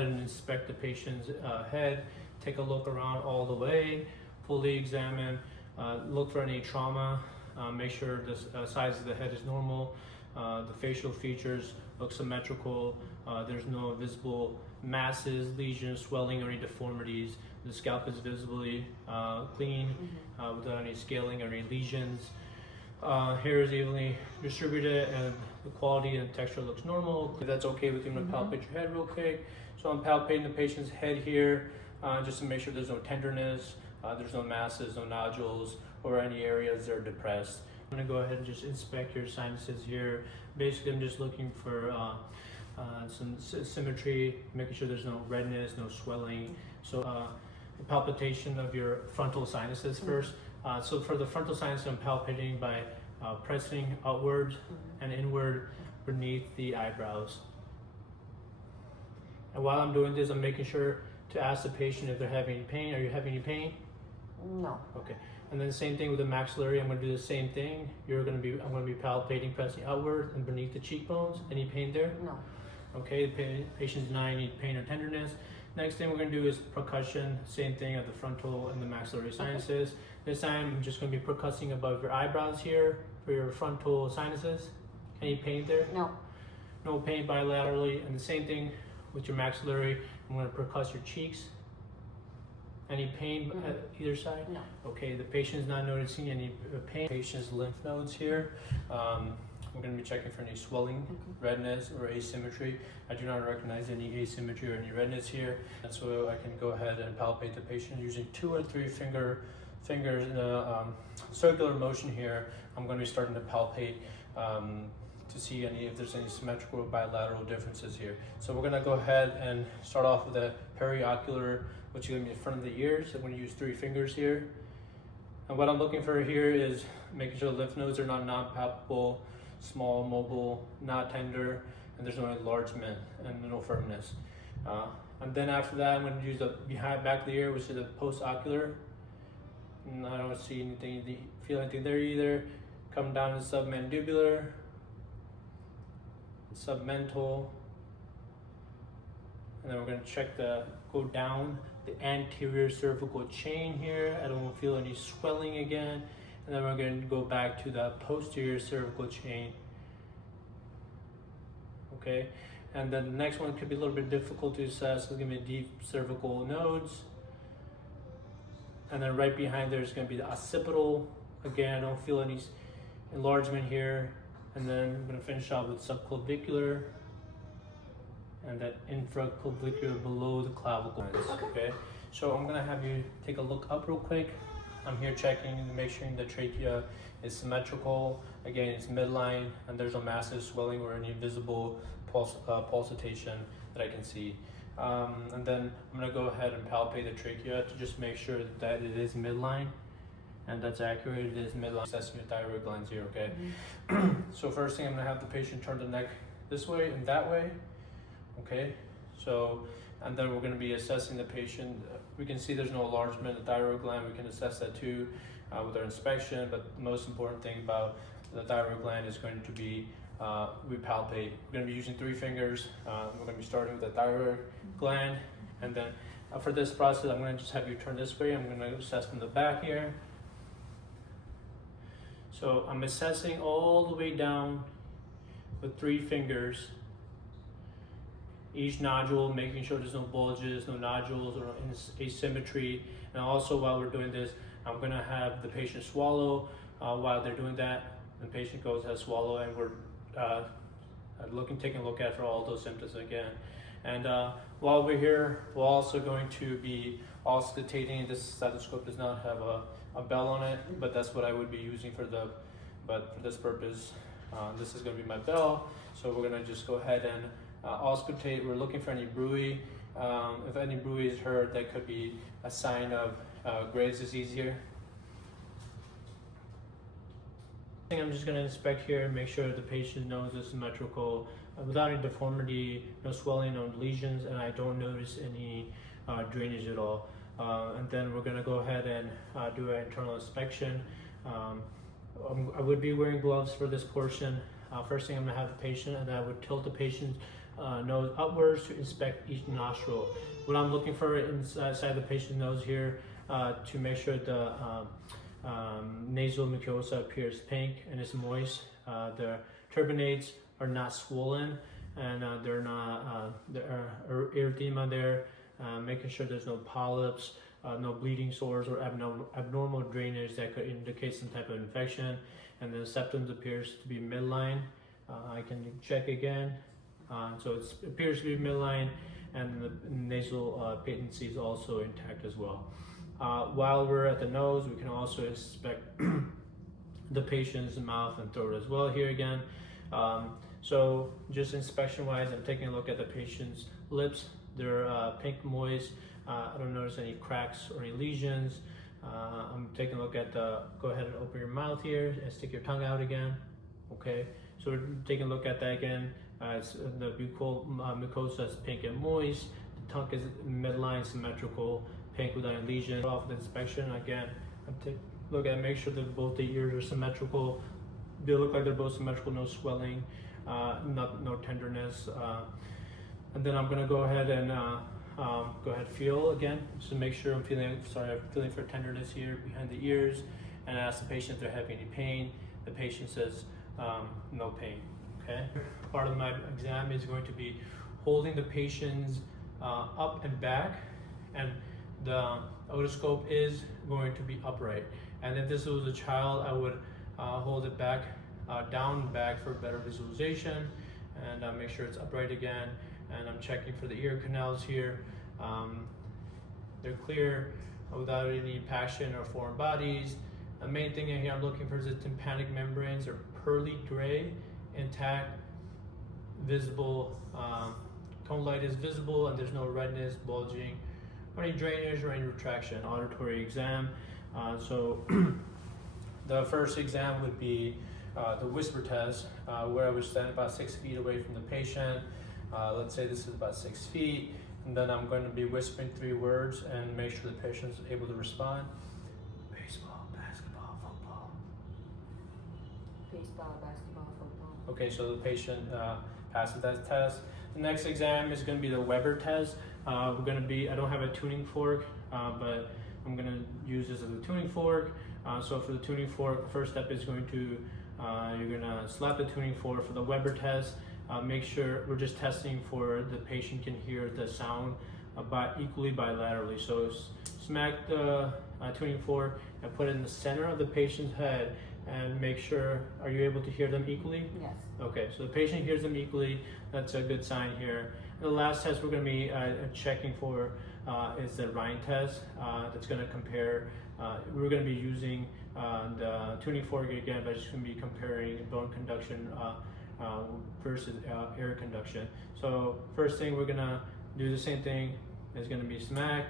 And inspect the patient's head, take a look around all the way, fully examine, look for any trauma, make sure the size of the head is normal, the facial features look symmetrical, there's no visible masses, lesions, swelling, or any deformities. The scalp is visibly clean without any scaling or any lesions. Hair is evenly distributed and the quality and texture looks normal. If that's okay with you, I'm gonna palpate your head real quick. So I'm palpating the patient's head here just to make sure there's no tenderness, there's no masses, no nodules, or any areas that are depressed. I'm gonna go ahead and just inspect your sinuses here. Basically, I'm just looking for some symmetry, making sure there's no redness, no swelling. So palpitation of your frontal sinuses first. So for the frontal sinus, I'm palpating by pressing outward and inward beneath the eyebrows. And while I'm doing this, I'm making sure to ask the patient if they're having any pain. Are you having any pain? No. Okay. And then same thing with the maxillary. I'm going to do the same thing. I'm going to be palpating, pressing outward and beneath the cheekbones. Any pain there? No. Okay. The patient's denying any pain or tenderness. Next thing we're going to do is percussion. Same thing at the frontal and the maxillary sinuses. Okay. This time I'm just going to be percussing above your eyebrows here for your frontal sinuses. Any pain there? No. No pain bilaterally. And the same thing with your maxillary. I'm going to percuss your cheeks. Any pain at either side? No. Okay, the patient's not noticing any pain. Patient's lymph nodes here. We're going to be checking for any swelling, redness, or asymmetry. I do not recognize any asymmetry or any redness here. And so I can go ahead and palpate the patient using 2 or 3 fingers in a circular motion here. I'm going to be starting to palpate to see if there's any symmetrical or bilateral differences here. So we're going to go ahead and start off with the periocular, which is going to be in front of the ears. I'm going to use 3 fingers here. And what I'm looking for here is making sure the lymph nodes are not non-palpable, small, mobile, not tender, and there's no enlargement and no firmness. And then after that, I'm going to use the back of the ear, which is the postocular. And I don't see anything, feel anything there either. Come down to submandibular, submental, and then we're going to go down the anterior cervical chain here. I don't feel any swelling again. And then we're going to go back to the posterior cervical chain. Okay, and then the next one could be a little bit difficult to assess. It's going to be deep cervical nodes. And then right behind there is going to be the occipital. Again, I don't feel any enlargement here. And then I'm going to finish off with subclavicular and that infraclavicular below the clavicle. Okay. So I'm going to have you take a look up real quick. I'm here checking to make sure the trachea is symmetrical. Again, it's midline and there's no massive swelling or any visible pulsation that I can see. And then I'm going to go ahead and palpate the trachea to just make sure that it is midline. And that's accurate, it is midline. Assessing your thyroid glands here, okay? So first thing, I'm gonna have the patient turn the neck this way and that way, okay? So, and then we're gonna be assessing the patient. We can see there's no enlargement in the thyroid gland. We can assess that too with our inspection, but the most important thing about the thyroid gland is going to be, we palpate. We're gonna be using 3 fingers. We're gonna be starting with the thyroid gland, and then for this process, I'm gonna just have you turn this way. I'm gonna assess from the back here. So I'm assessing all the way down with 3 fingers, each nodule, making sure there's no bulges, no nodules, or asymmetry. And also while we're doing this, I'm gonna have the patient swallow. While they're doing that, the patient goes ahead swallow, and we're taking a look at for all those symptoms again. And while we're here, we're also going to be auscultating. This stethoscope does not have a bell on it, but that's what I would be using for this purpose. This is going to be my bell. So we're going to just go ahead and auscultate. We're looking for any bruit. If any bruit is heard, that could be a sign of Graves' disease here. I'm just going to inspect here and make sure the patient nose is symmetrical without any deformity, no swelling, no lesions, and I don't notice any drainage at all. And then we're going to go ahead and do an internal inspection. I would be wearing gloves for this portion. First thing, I'm going to have the patient, and I would tilt the patient's nose upwards to inspect each nostril. What I'm looking for inside the patient's nose here to make sure the nasal mucosa appears pink and is moist. The turbinates are not swollen, and there are erythema there, making sure there's no polyps, no bleeding sores or abnormal drainage that could indicate some type of infection. And the septum appears to be midline. I can check again. So it appears to be midline, and the nasal patency is also intact as well. While we're at the nose, we can also inspect the patient's mouth and throat as well here again. So just inspection wise, I'm taking a look at the patient's lips. They're pink, moist. I don't notice any cracks or any lesions. I'm taking a look at go ahead and open your mouth here and stick your tongue out again. Okay, so we're taking a look at that again. The mucosa is pink and moist. The tongue is midline, symmetrical, pink without any lesion. Off the inspection again, I'm taking a look at make sure that both the ears are symmetrical. They look like they're both symmetrical, no swelling, no tenderness. And then I'm gonna go ahead and feel again, just to make sure I'm feeling for tenderness here behind the ears, and ask the patient if they're having any pain. The patient says no pain. Okay. Part of my exam is going to be holding the patient's up and back, and the otoscope is going to be upright. And if this was a child, I would hold it back, down and back for better visualization, and make sure it's upright again. And I'm checking for the ear canals here. They're clear without any impaction or foreign bodies. The main thing here I'm looking for is the tympanic membranes are pearly gray, intact, visible. Tone light is visible, and there's no redness, bulging, or any drainage or any retraction. Auditory exam. So the first exam would be the whisper test, where I would stand about 6 feet away from the patient. Let's say this is about 6 feet, and then I'm going to be whispering 3 words and make sure the patient is able to respond. Baseball, basketball, football. Baseball, basketball, football. Okay, so the patient passes that test. The next exam is going to be the Weber test. I don't have a tuning fork, but I'm going to use this as a tuning fork. So for the tuning fork, the first step is going to, you're going to slap the tuning fork for the Weber test. Make sure we're just testing for the patient can hear the sound equally bilaterally. So smack the tuning fork and put it in the center of the patient's head, and make sure, are you able to hear them equally? Yes. Okay, so the patient hears them equally. That's a good sign here. And the last test we're going to be checking for is the Rhine test. That's going to compare, we're going to be using the tuning fork again, but it's going to be comparing bone conduction versus air conduction. So first thing we're gonna do the same thing. It's gonna be smack,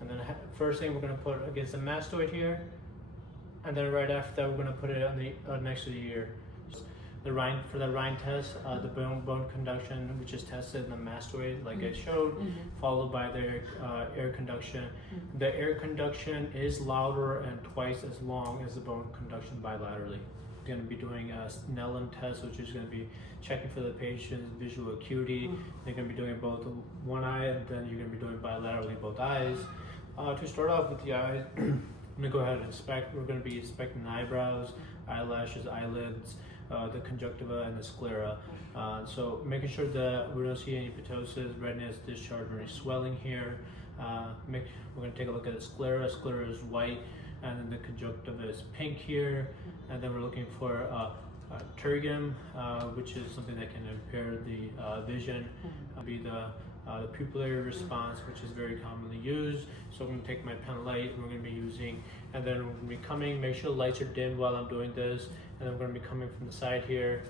and then first thing we're gonna put against the mastoid here, and then right after that we're gonna put it on the next to the ear. For the Rhine test, the bone conduction, which is tested in the mastoid, like I showed, followed by the air conduction. The air conduction is louder and twice as long as the bone conduction bilaterally. Going to be doing a Snellen test, which is going to be checking for the patient's visual acuity. They're going to be doing both one eye, and then you're going to be doing bilaterally both eyes. To start off with the eyes, I'm going to go ahead and inspect. We're going to be inspecting the eyebrows, eyelashes, eyelids, the conjunctiva, and the sclera. So making sure that we don't see any ptosis, redness, discharge, or any swelling here. We're going to take a look at the sclera. Sclera is white, and then the conjunctiva is pink here, and then we're looking for tergum, which is something that can impair the vision. Be the pupillary response, which is very commonly used. So I'm going to take my pen light, we're going to be using, and then we're going to be coming, make sure the lights are dim while I'm doing this, and then we're going to be coming from the side here.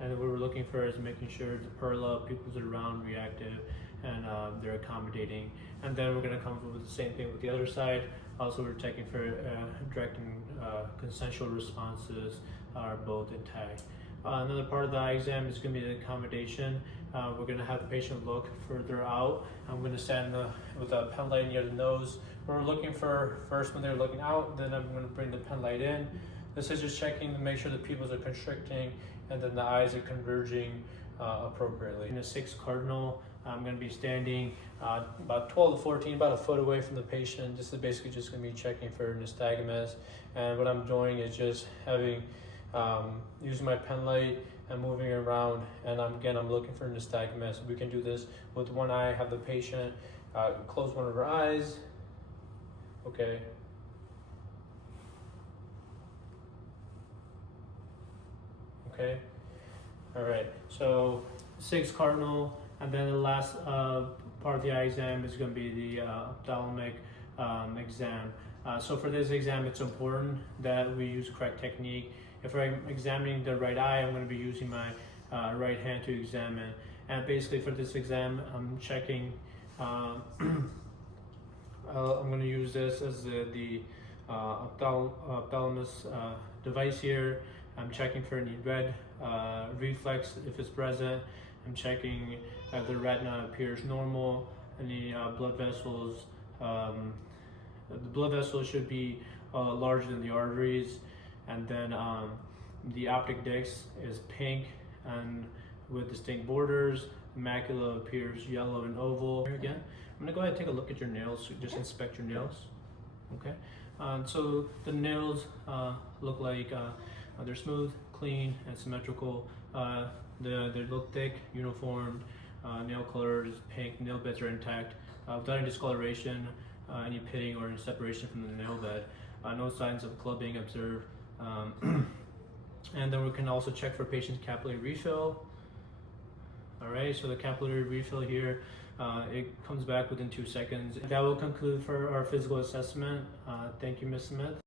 And what we're looking for is making sure the perla, pupils are round, reactive, and they're accommodating. And then we're going to come up with the same thing with the other side. Also, we're checking for directing consensual responses are both intact. Another part of the eye exam is going to be the accommodation. We're going to have the patient look further out. I'm going to stand with a pen light near the nose. We're looking for first when they're looking out, then I'm going to bring the pen light in. This is just checking to make sure the pupils are constricting, and then the eyes are converging appropriately. In the 6 cardinal, I'm going to be standing about 12 to 14, about a foot away from the patient. This is basically just going to be checking for nystagmus. And what I'm doing is just having, using my pen light and moving around. And I'm looking for nystagmus. We can do this with one eye, have the patient close one of her eyes. Okay. Okay. All right. So 6 cardinal, and then the last part of the eye exam is going to be the ophthalmic exam. So for this exam, it's important that we use correct technique. If I'm examining the right eye, I'm going to be using my right hand to examine. And basically for this exam, I'm checking, I'm going to use this as the ophthalmos device here. I'm checking for any red reflex if it's present. I'm checking if the retina appears normal, any blood vessels. The blood vessels should be larger than the arteries, and then the optic disc is pink and with distinct borders. The macula appears yellow and oval. Here again, I'm gonna go ahead and take a look at your nails. So just inspect your nails. Okay, so the nails look like they're smooth, clean, and symmetrical. They look thick, uniform. Nail color is pink. Nail beds are intact, without any discoloration, any pitting or any separation from the nail bed. No signs of clubbing observed. And then we can also check for patient's capillary refill. All right, so the capillary refill here, it comes back within 2 seconds. That will conclude for our physical assessment. Thank you, Ms. Smith.